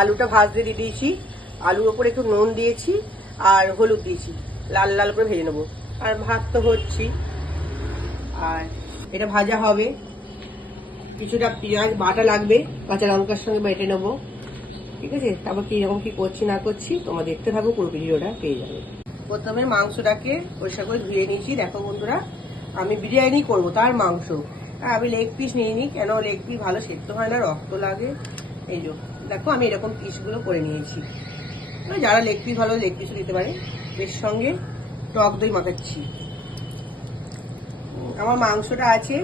আলুটা ভাজতে দিয়ে দিয়েছি, আলুর ওপরে একটু নুন দিয়েছি আর হলুদ দিয়েছি, লাল লাল করে ভেজে নেবো। আর ভাত তো হচ্ছি, আর এটা ভাজা হবে। কিছুটা পেঁয়াজ বাটা লাগবে, কাঁচা লঙ্কার সঙ্গে বেটে নেবো, ঠিক আছে। তারপর কিরকম কি করছি না করছি তোমরা দেখতে থাকো, পুরো ভিডিওটা পেয়ে যাবে। প্রথমে মাংসটাকে পরিষ্কার করে ধুয়ে নিয়েছি। দেখো বন্ধুরা, আমি বিরিয়ানি করব, তার মাংস। আমি লেগ পিস নিয়ে নিই, কেন লেগ পিস ভালো সেদ্ধ হয় না, রক্ত লাগে। এই যে দেখো আমি এরকম পিসগুলো করে নিয়েছি। যারা লেগ পিস ভালো লেগ পিসও দিতে পারে। এর সঙ্গে টক দই মাখাচ্ছি। আমার মাংসটা আছে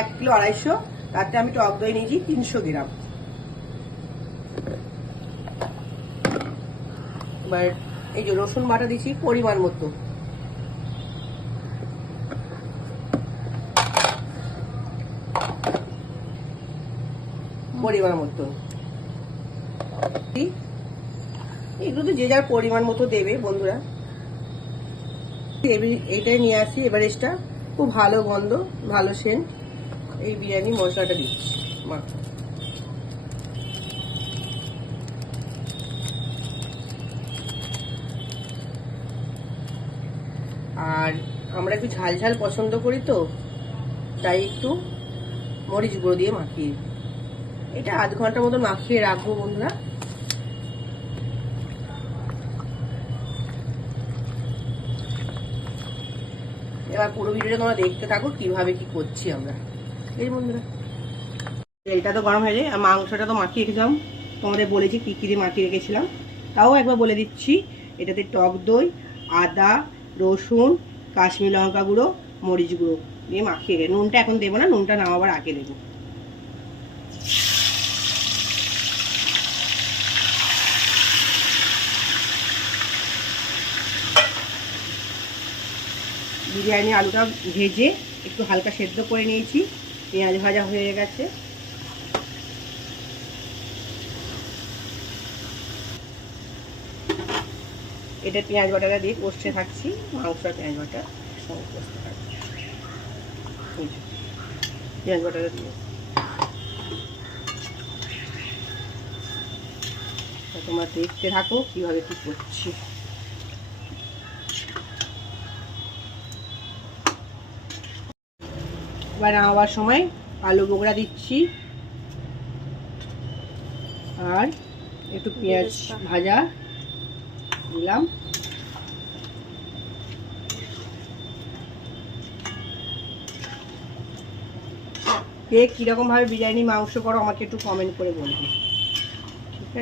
1 কিলো 250, তাতে আমি টক দই নিয়েছি 300 গ্রাম। এবার এই যে রসুন বাটা দিচ্ছি পরিমাণ মতো। পরিমাণ মতো এগুলো তো যে যার পরিমাণ মতো দেবে বন্ধুরা। এইটাই নিয়ে আসি এভারেস্টটা, খুব ভালো গন্ধ, ভালো সেন্ট। এই বিরিয়ানি মশলাটা দিচ্ছি। আর আমরা একটু ঝাল ঝাল পছন্দ করি, তো তাই একটু মরিচ গুঁড়ো দিয়ে মাখিয়ে, এটা আধ ঘন্টার মতো মাখিয়ে রাখবো বন্ধুরা। এবার পুরো ভিডিওটা তোমরা দেখতে থাকো কিভাবে কি করছি আমরা। এই বন্ধুরা, তেলটা তো গরম হয়ে যায়, আর মাংসটা তো মাখিয়ে রেখেছিলাম, তোমাদের বলেছি কি কি দিয়ে মাখিয়ে রেখেছিলাম, তাও একবার বলে দিচ্ছি। এটাতে টক দই, আদা, রসুন, কাশ্মীর লঙ্কা গুঁড়ো, মরিচ গুঁড়ো দিয়ে মাখিয়ে রেখে, নুনটা এখন দেবো না, নুনটা নামাবার আগে দেবো। বিরিয়ানি আলুটা ভেজে একটু হালকা সেদ্ধ করে নিয়েছি, পেঁয়াজ ভাজা হয়ে গেছে। এটা পেঁয়াজ বাটাটা দিয়ে কষতে থাকছি, মাংস আর পেঁয়াজ বাটা সঙ্গে কষতে থাকছি। পেঁয়াজ বাটাটা দিয়ে তোমরা দেখতে থাকো কিভাবে কি করছি। এবার নামাবার সময় আলু বোগড়া দিচ্ছি, আর একটু পেঁয়াজ ভাজা দিলাম। কে কিরকম ভাবে বিরিয়ানি মাংস করো আমাকে একটু কমেন্ট করে বলবে।